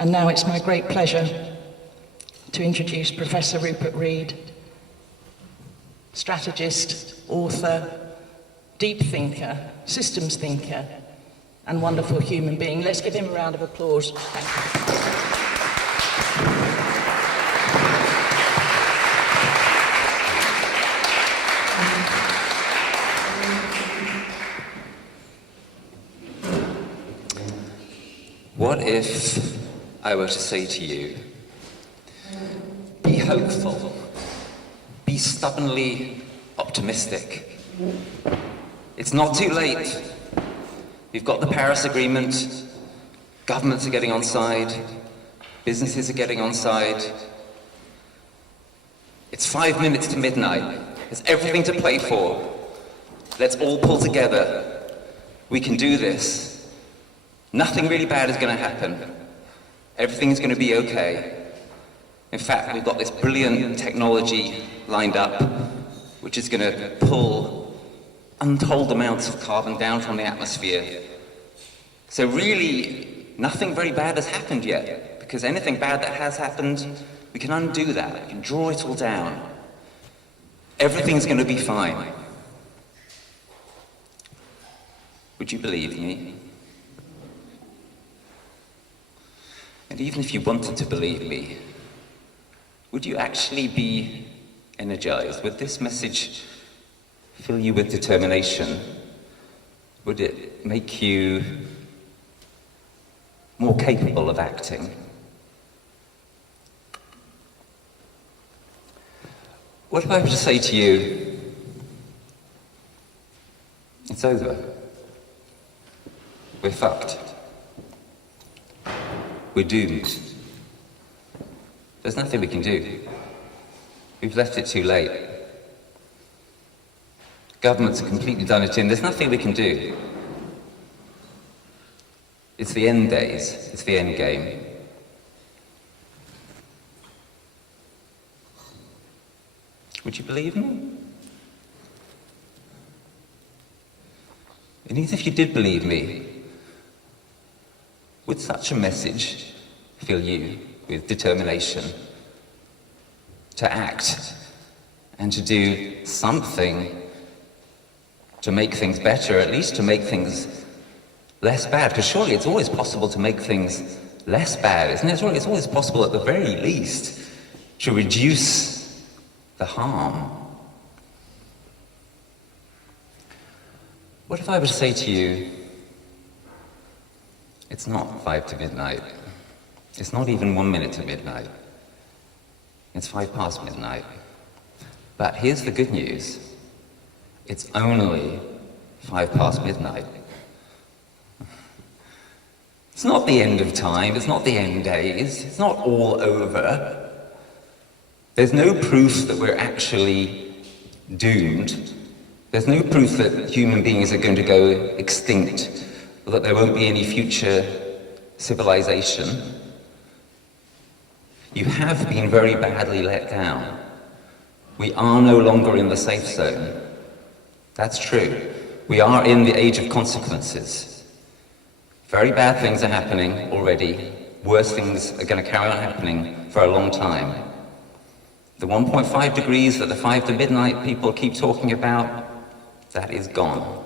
And now it's my great pleasure to introduce Professor Rupert Read, strategist, author, deep thinker, systems thinker, and wonderful human being. Let's give him a round of applause. Thank you. What if I were to say to you, be hopeful, be stubbornly optimistic. It's not too late. We've got the Paris Agreement, governments are getting on side, businesses are getting on side. It's 5 minutes to midnight. There's everything to play for. Let's all pull together. We can do this. Nothing really bad is going to happen. Everything's going to be okay. In fact, we've got this brilliant technology lined up, which is going to pull untold amounts of carbon down from the atmosphere. So really, nothing very bad has happened yet, because anything bad that has happened, we can undo that. We can draw it all down. Everything's going to be fine. Would you believe me? And even if you wanted to believe me, would you actually be energized? Would this message fill you with determination? Would it make you more capable of acting? What if I were to say to you, it's over. We're fucked. We're doomed. There's nothing we can do. We've left it too late. Governments have completely done it in. There's nothing we can do. It's the end days. It's the end game. Would you believe me? And even if you did believe me, would such a message fill you with determination to act and to do something to make things better, at least to make things less bad? Because surely it's always possible to make things less bad, isn't it? It's always possible at the very least to reduce the harm. What if I were to say to you, it's not 5 to midnight. It's not even 1 minute to midnight. It's 5 past midnight. But here's the good news. It's only 5 past midnight. It's not the end of time. It's not the end days. It's not all over. There's no proof that we're actually doomed. There's no proof that human beings are going to go extinct, or that there won't be any future civilization. You have been very badly let down. We are no longer in the safe zone. That's true. We are in the age of consequences. Very bad things are happening already. Worse things are going to carry on happening for a long time. The 1.5 degrees that the 5 to midnight people keep talking about, that is gone.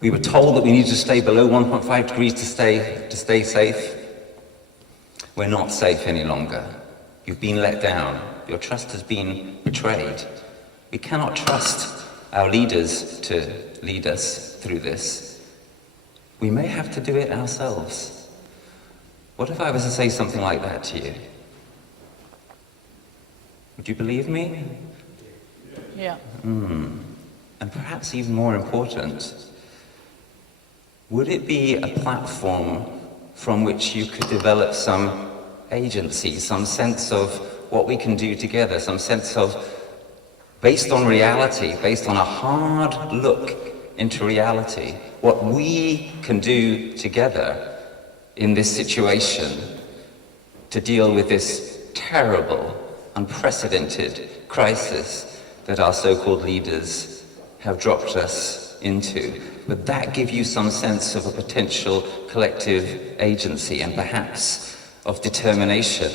We were told that we needed to stay below 1.5 degrees to stay safe. We're not safe any longer. You've been let down. Your trust has been betrayed. We cannot trust our leaders to lead us through this. We may have to do it ourselves. What if I was to say something like that to you? Would you believe me? Yeah. And perhaps even more important, would it be a platform from which you could develop some agency, some sense of what we can do together, some sense of, based on reality, based on a hard look into reality, what we can do together in this situation to deal with this terrible, unprecedented crisis that our so-called leaders have dropped us into? would that give you some sense of a potential collective agency and perhaps of determination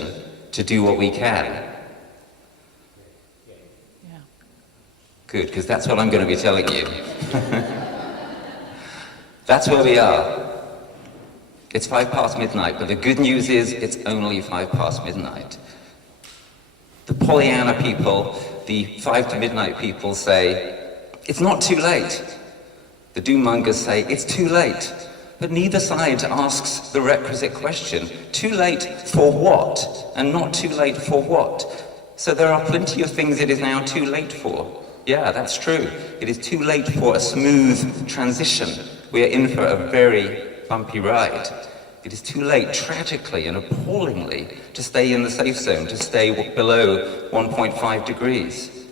to do what we can? Yeah. Good, because that's what I'm going to be telling you. That's where we are. It's 5 past midnight, but the good news is it's only 5 past midnight. The Pollyanna people, the 5 to midnight people say, it's not too late. The doommongers say, it's too late. But neither side asks the requisite question, too late for what? And not too late for what? So there are plenty of things it is now too late for. Yeah, that's true. It is too late for a smooth transition. We are in for a very bumpy ride. It is too late, tragically and appallingly, to stay in the safe zone, to stay below 1.5 degrees.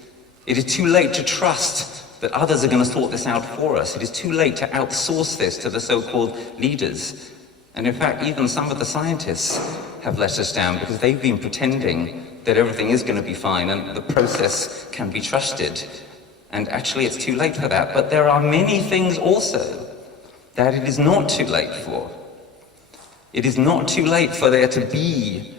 It is too late to trust that others are going to sort this out for us. It is too late to outsource this to the so-called leaders. And in fact, even some of the scientists have let us down because they've been pretending that everything is going to be fine and the process can be trusted. And actually, it's too late for that. But there are many things also that it is not too late for. It is not too late for there to be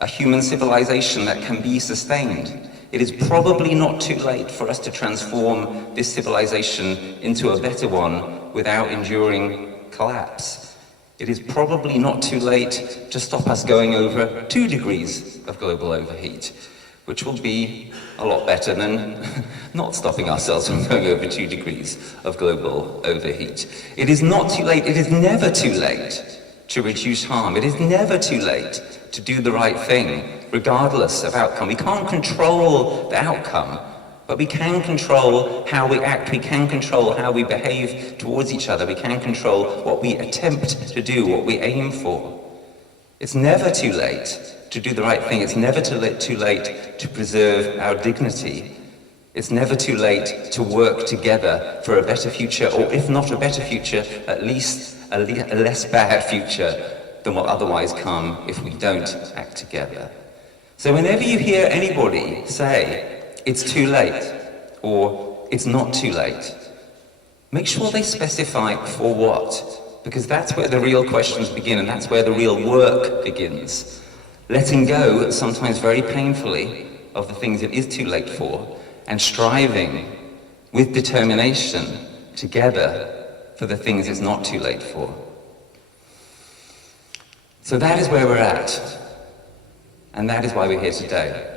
a human civilization that can be sustained. It is probably not too late for us to transform this civilization into a better one without enduring collapse. It is probably not too late to stop us going over 2 degrees of global overheat, which will be a lot better than not stopping ourselves from going over 2 degrees of global overheat. It is not too late, it is never too late to reduce harm. It is never too late to do the right thing, regardless of outcome. We can't control the outcome, but we can control how we act, we can control how we behave towards each other, we can control what we attempt to do, what we aim for. It's never too late to do the right thing. It's never too late to preserve our dignity. It's never too late to work together for a better future, or if not a better future, at least a less bad future than will otherwise come if we don't act together. So whenever you hear anybody say, it's too late, or it's not too late, make sure they specify for what, because that's where the real questions begin, and that's where the real work begins. Letting go, sometimes very painfully, of the things it is too late for, and striving with determination together for the things it's not too late for. So that is where we're at, and that is why we're here today.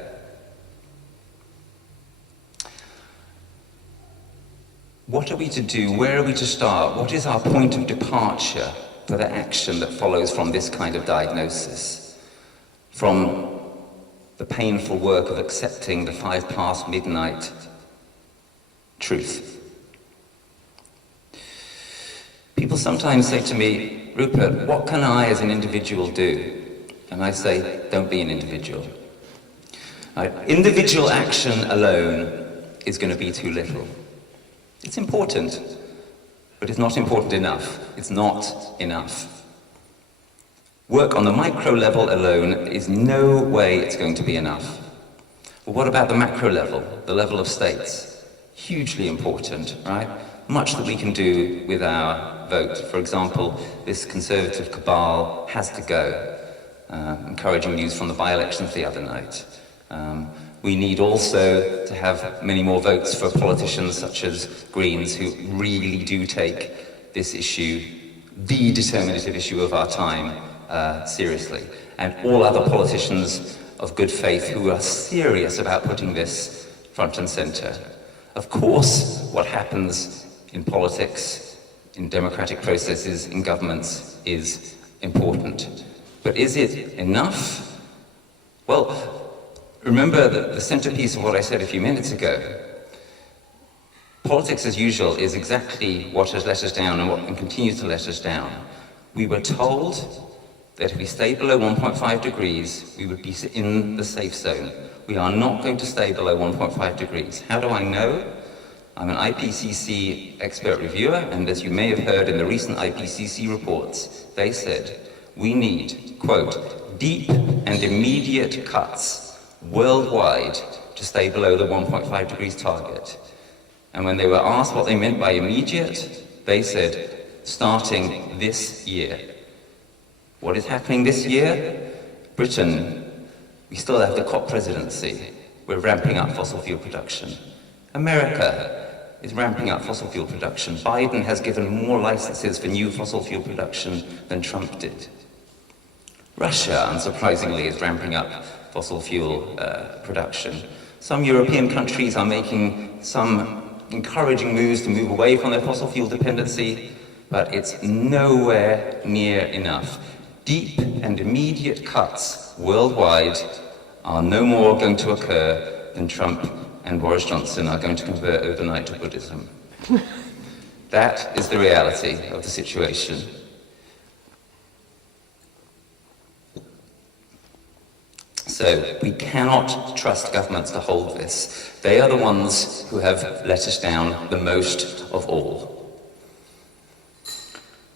What are we to do? Where are we to start? What is our point of departure for the action that follows from this kind of diagnosis? From the painful work of accepting the 5 past midnight truth. People sometimes say to me, Rupert, what can I as an individual do? And I say, don't be an individual. Individual action alone is going to be too little. It's important, but it's not important enough. It's not enough. Work on the micro level alone is no way it's going to be enough. But what about the macro level, the level of states? Hugely important, right? Much that we can do with our vote. For example, this Conservative cabal has to go. Encouraging news from the by-elections the other night. We need also to have many more votes for politicians such as Greens who really do take this issue, the determinative issue of our time, seriously. And all other politicians of good faith who are serious about putting this front and centre. Of course, what happens in politics, in democratic processes, in governments is important. But is it enough? Well, remember the centerpiece of what I said a few minutes ago. Politics as usual is exactly what has let us down and continues to let us down. We were told that if we stayed below 1.5 degrees, we would be in the safe zone. We are not going to stay below 1.5 degrees. How do I know? I'm an IPCC expert reviewer, and as you may have heard in the recent IPCC reports, they said, we need, quote, deep and immediate cuts worldwide to stay below the 1.5 degrees target. And when they were asked what they meant by immediate, They said, starting this year. What is happening this year? Britain, we still have the COP presidency. We're ramping up fossil fuel production. America is ramping up fossil fuel production. Biden has given more licenses for new fossil fuel production than Trump did. Russia, unsurprisingly, is ramping up fossil fuel production. Some European countries are making some encouraging moves to move away from their fossil fuel dependency, but it's nowhere near enough. Deep and immediate cuts worldwide are no more going to occur than Trump and Boris Johnson are going to convert overnight to Buddhism. That is the reality of the situation. So we cannot trust governments to hold this. They are the ones who have let us down the most of all.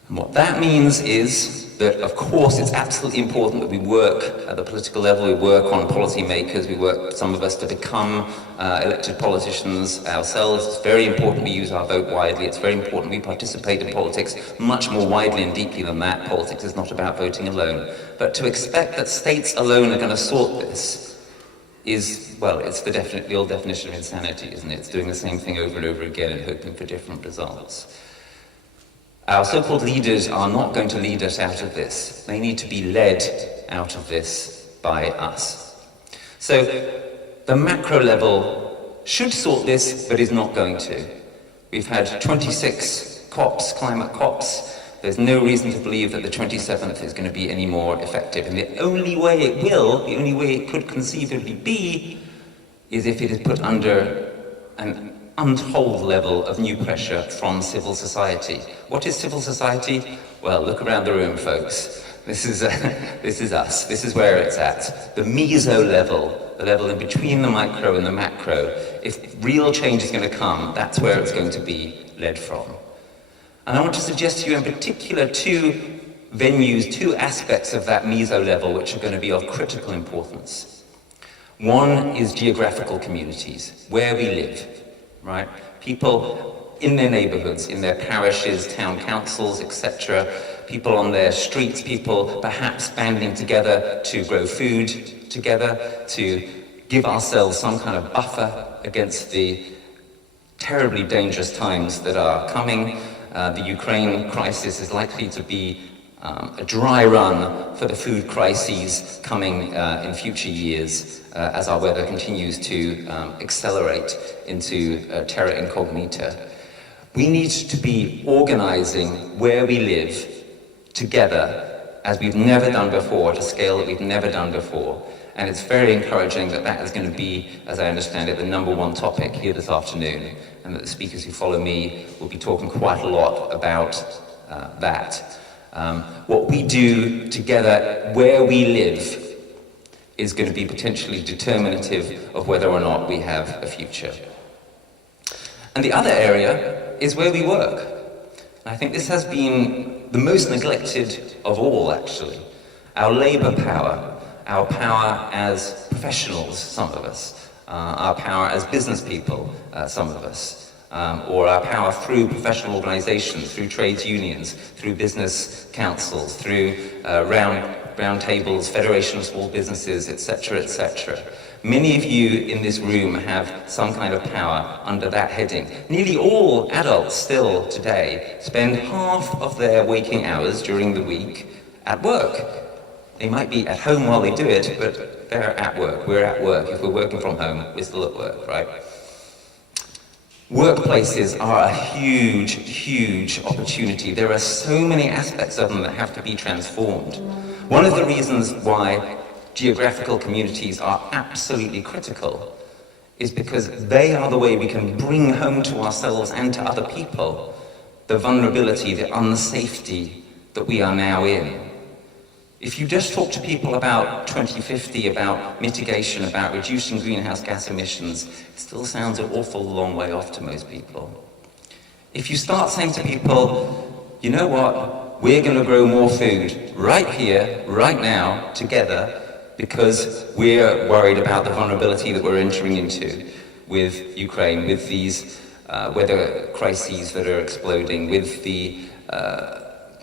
And what that means is that, of course, it's absolutely important that we work at the political level, we work on policy makers, we work, some of us, to become elected politicians ourselves. It's very important we use our vote widely. It's very important we participate in politics much more widely and deeply than that. Politics is not about voting alone. But to expect that states alone are going to sort this is, well, it's the old definition of insanity, isn't it? It's doing the same thing over and over again and hoping for different results. Our so-called leaders are not going to lead us out of this. They need to be led out of this by us. So the macro level should sort this, but is not going to. We've had 26 COPs, climate COPs. There's no reason to believe that the 27th is going to be any more effective. And the only way it could conceivably be, is if it is put under an untold level of new pressure from civil society. What is civil society? Well, look around the room, folks. This is us. This is where it's at. The meso level, the level in between the micro and the macro. If real change is going to come, that's where it's going to be led from. And I want to suggest to you in particular two venues, two aspects of that meso level which are going to be of critical importance. One is geographical communities, where we live. Right? People in their neighborhoods, in their parishes, town councils, etc. People on their streets, people perhaps banding together to grow food together, to give ourselves some kind of buffer against the terribly dangerous times that are coming. The Ukraine crisis is likely to be a dry run for the food crises coming in future years as our weather continues to accelerate into terra incognita. We need to be organizing where we live together as we've never done before, at a scale that we've never done before. And it's very encouraging that that is going to be, as I understand it, the number one topic here this afternoon, and that the speakers who follow me will be talking quite a lot about that. What we do together where we live is going to be potentially determinative of whether or not we have a future. And the other area is where we work. And I think this has been the most neglected of all, actually. Our labour power, our power as professionals, some of us, our power as business people, some of us, or our power through professional organisations, through trades unions, through business councils, through round tables, Federation of Small Businesses, etc., etc. Many of you in this room have some kind of power under that heading. Nearly all adults still today spend half of their waking hours during the week at work. They might be at home while they do it, but they're at work. We're at work. If we're working from home, we're still at work, right? Workplaces are a huge, huge opportunity. There are so many aspects of them that have to be transformed. One of the reasons why geographical communities are absolutely critical is because they are the way we can bring home to ourselves and to other people the vulnerability, the unsafety that we are now in. If you just talk to people about 2050, about mitigation, about reducing greenhouse gas emissions, it still sounds an awful long way off to most people. If you start saying to people, you know what, we're going to grow more food right here, right now, together, because we're worried about the vulnerability that we're entering into with Ukraine, with these weather crises that are exploding, with the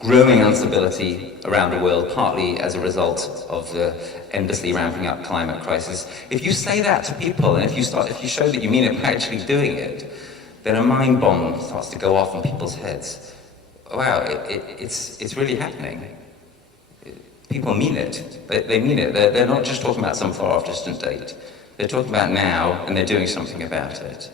growing instability around the world, partly as a result of the endlessly ramping up climate crisis. If you say that to people, and if you show that you mean it by actually doing it, then a mind bomb starts to go off in people's heads. Wow, it's really happening. People mean it. They mean it. They're not just talking about some far-off distant date. They're talking about now, and they're doing something about it.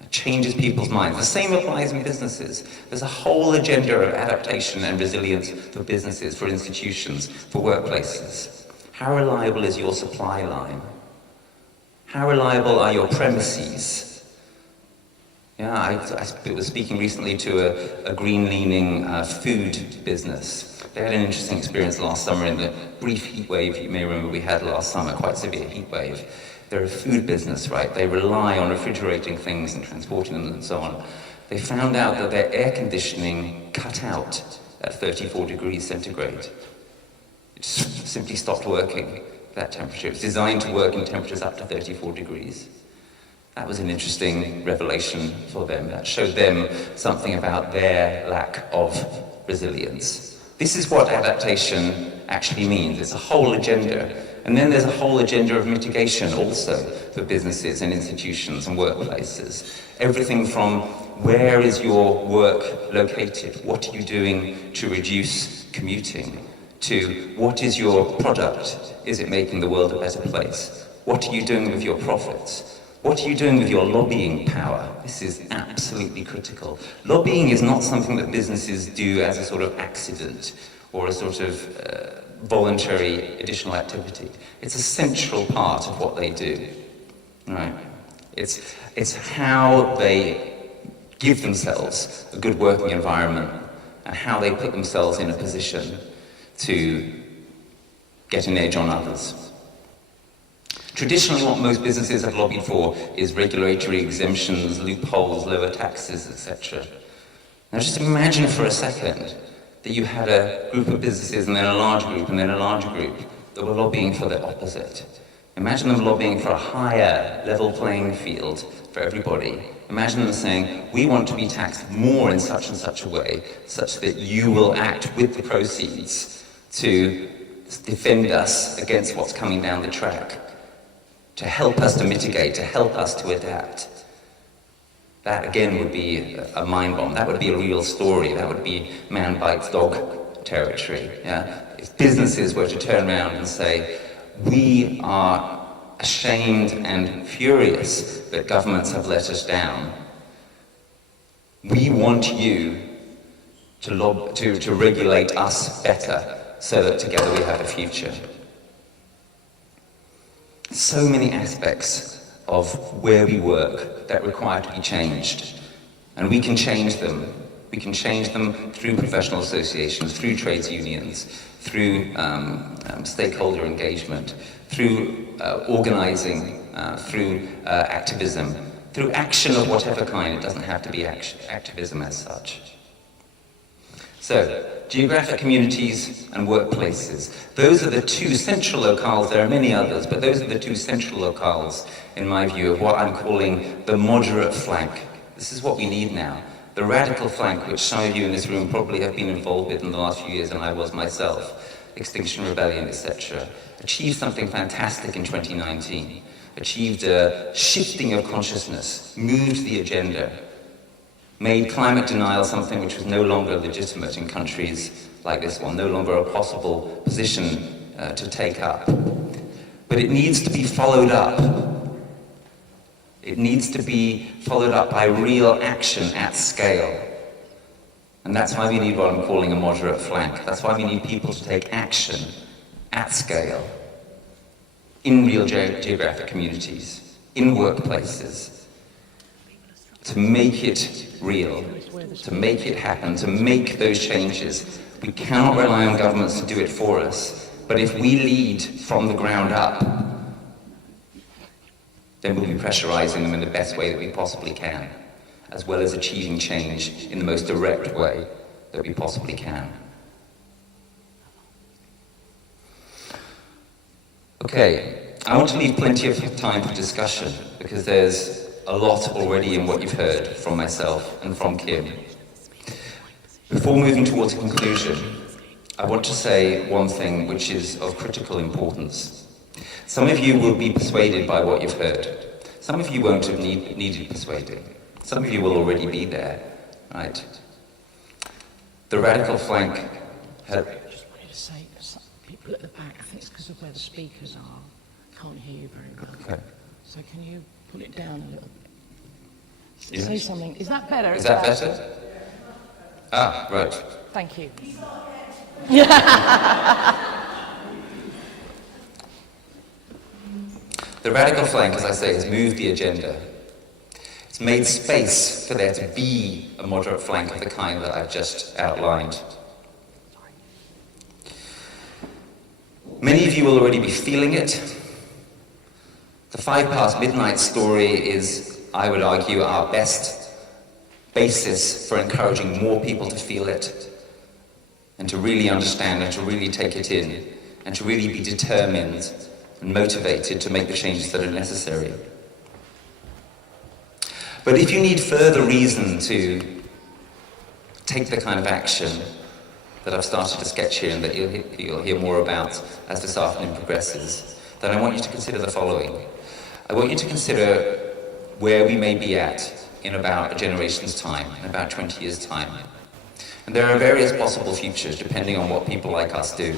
It changes people's minds. The same applies in businesses. There's a whole agenda of adaptation and resilience for businesses, for institutions, for workplaces. How reliable is your supply line? How reliable are your premises? Yeah, I was speaking recently to a green-leaning food business. They had an interesting experience last summer in the brief heat wave you may remember we had last summer, quite severe heat wave. They're a food business, right? They rely on refrigerating things and transporting them and so on. They found out that their air conditioning cut out at 34 degrees centigrade. It simply stopped working at that temperature. It was designed to work in temperatures up to 34 degrees. That was an interesting revelation for them. That showed them something about their lack of resilience. This is what adaptation actually means. It's a whole agenda. And then there's a whole agenda of mitigation also for businesses and institutions and workplaces. Everything from where is your work located? What are you doing to reduce commuting? To what is your product? Is it making the world a better place? What are you doing with your profits? What are you doing with your lobbying power? This is absolutely critical. Lobbying is not something that businesses do as a sort of accident or a sort of voluntary additional activity. It's a central part of what they do. Right? It's how they give themselves a good working environment and how they put themselves in a position to get an edge on others. Traditionally, what most businesses have lobbied for is regulatory exemptions, loopholes, lower taxes, etc. Now just imagine for a second that you had a group of businesses and then a large group and then a larger group that were lobbying for the opposite. Imagine them lobbying for a higher level playing field for everybody. Imagine them saying, we want to be taxed more in such and such a way, such that you will act with the proceeds to defend us against what's coming down the track, to help us to mitigate, to help us to adapt. That again would be a mind bomb. That would be a real story. That would be man bites dog territory. Yeah? If businesses were to turn around and say, we are ashamed and furious that governments have let us down. We want you to regulate us better so that together we have a future. So many aspects of where we work that require to be changed. And we can change them. We can change them through professional associations, through trades unions, through stakeholder engagement, through organizing, through activism, through action of whatever kind. It doesn't have to be activism as such. So, geographic communities and workplaces. Those are the two central locales. There are many others, but those are the two central locales, in my view, of what I'm calling the moderate flank. This is what we need now. The radical flank, which some of you in this room probably have been involved with in the last few years, and I was myself, Extinction Rebellion, etc., achieved something fantastic in 2019. Achieved a shifting of consciousness, moved the agenda, made climate denial something which was no longer legitimate in countries like this one, no longer a possible position to take up. But it needs to be followed up. It needs to be followed up by real action at scale. And that's why we need what I'm calling a moderate flank. That's why we need people to take action at scale, in real geographic communities, in workplaces, to make it real, to make it happen, to make those changes. We cannot rely on governments to do it for us, but if we lead from the ground up, then we'll be pressurizing them in the best way that we possibly can, as well as achieving change in the most direct way that we possibly can. Okay, I want to leave plenty of time for discussion, because there's a lot already in what you've heard from myself and from Kim. Before moving towards a conclusion, I want to say one thing which is of critical importance. Some of you will be persuaded by what you've heard. Some of you won't have needed persuading. Some of you will already be there, right? The radical flank had... Just wanted to say, some people at the back, I think it's because of where the speakers are, can't hear you very well. Okay. So can you pull it down a little bit? Yeah. Say something. Is that better? Is that better? Ah, right. Thank you. The radical flank, as I say, has moved the agenda. It's made space for there to be a moderate flank of the kind that I've just outlined. Many of you will already be feeling it. The 5 past midnight story is, I would argue, our best basis for encouraging more people to feel it and to really understand and to really take it in and to really be determined and motivated to make the changes that are necessary. But if you need further reason to take the kind of action that I've started to sketch here and that you'll hear more about as this afternoon progresses, then I want you to consider the following. I want you to consider where we may be at in about a generation's time, in about 20 years' time. And there are various possible futures depending on what people like us do.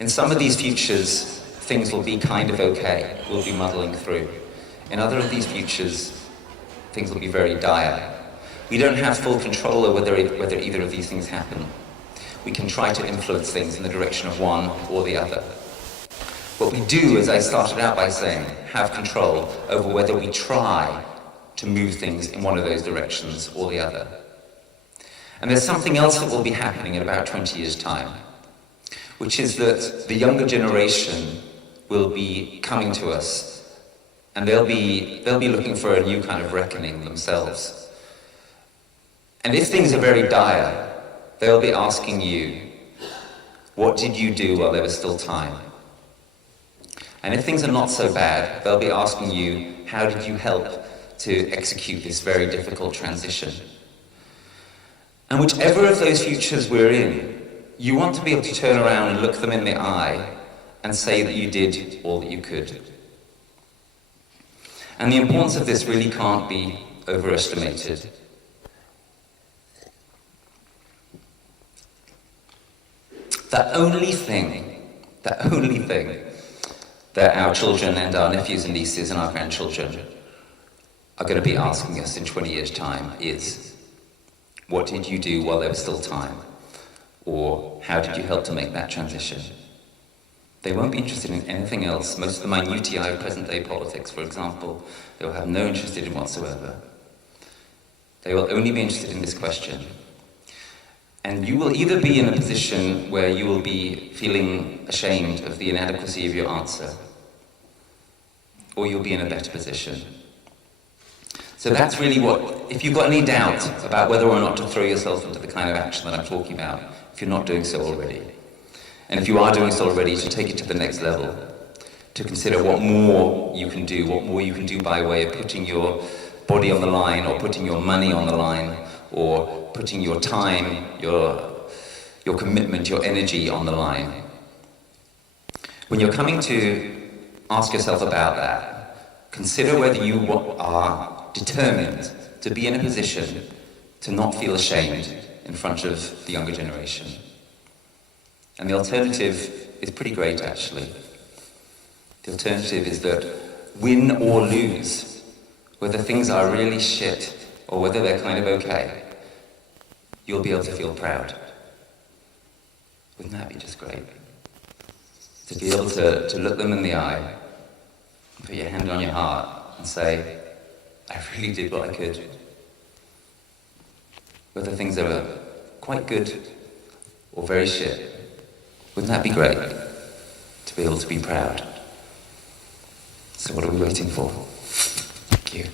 In some of these futures, things will be kind of okay, we'll be muddling through. In other of these futures, things will be very dire. We don't have full control over whether either of these things happen. We can try to influence things in the direction of one or the other. What we do, as I started out by saying, have control over whether we try to move things in one of those directions or the other. And there's something else that will be happening in about 20 years' time, which is that the younger generation will be coming to us, and they'll be looking for a new kind of reckoning themselves. And if things are very dire, they'll be asking you, what did you do while there was still time? And if things are not so bad, they'll be asking you, how did you help to execute this very difficult transition? And whichever of those futures we're in, you want to be able to turn around and look them in the eye and say that you did all that you could. And the importance of this really can't be overestimated. The only thing that our children and our nephews and nieces and our grandchildren are going to be asking us in 20 years' time is, what did you do while there was still time? Or how did you help to make that transition? They won't be interested in anything else. Most of the minutiae of present-day politics, for example, they will have no interest in whatsoever. They will only be interested in this question. And you will either be in a position where you will be feeling ashamed of the inadequacy of your answer, or you'll be in a better position. So that's really what, if you've got any doubt about whether or not to throw yourself into the kind of action that I'm talking about, if you're not doing so already, and if you are doing so already, to take it to the next level, to consider what more you can do by way of putting your body on the line, or putting your money on the line, or putting your time, your commitment, your energy on the line. When you're coming to ask yourself about that, consider whether you are determined to be in a position to not feel ashamed in front of the younger generation. And the alternative is pretty great, actually. The alternative is that win or lose, whether things are really shit or whether they're kind of okay, you'll be able to feel proud. Wouldn't that be just great? To be able to look them in the eye, put your hand on your heart and say, I really did what I could. Whether things are quite good or very shit, wouldn't that be great? To be able to be proud. So what are we waiting for? Thank you.